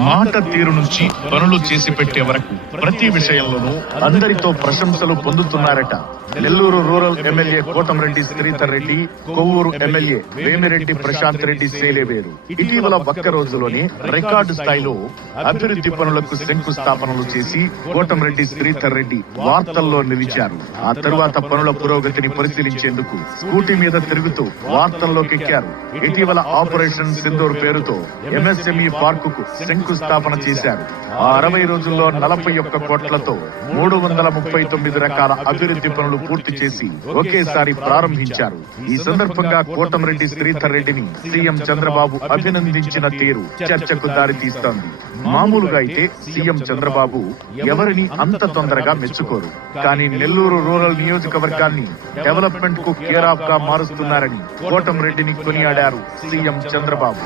మాట తీరు నుంచి పనులు చేసి పెట్టే వరకు ప్రతి విషయంలోనూ అందరితో ప్రశంసలు పొందుతున్నారట. Nellore rural MLA Kotamreddy Sridhar Reddy, Kovvur MLA Vemireddy Prashanth Reddy సేలేవేరు ఇటీవల ఒక్క రోజులోనే రికార్డు స్థాయిలో అభివృద్ధి పనులకు శంకుస్థాపనలు చేసి కోటంరెడ్డి శ్రీధర్ రెడ్డి వార్తల్లో నిలిచారు. ఆ తరువాత పనుల పురోగతిని పరిశీలించేందుకు స్కూటీ మీద తిరుగుతూ వార్తల్లోకి ఎక్కారు. ఇటీవల ఆపరేషన్ సింధూర్ పేరుతో ఎంఎస్ఎంఈ పార్కుకు శంకుస్థాపన చేశారు. ఆ 60 రోజుల్లో 41 కోట్లతో 339 రకాల అభివృద్ధి పనులు పూర్తి చేసి ఒకేసారి ప్రారంభించారు. ఈ సందర్భంగా కోటంరెడ్డి శ్రీధర్ రెడ్డిని సీఎం చంద్రబాబు అభినందించిన తీరు చర్చకు దారితీస్తోంది. మామూలుగా అయితే సీఎం చంద్రబాబు ఎవరిని అంత తొందరగా మెచ్చుకోరు. కానీ నెల్లూరు రూరల్ నియోజకవర్గాన్ని డెవలప్మెంట్ కు కేర్ ఆఫ్ గా మారుస్తున్నారని కోటంరెడ్డిని కొనియాడారు సీఎం చంద్రబాబు.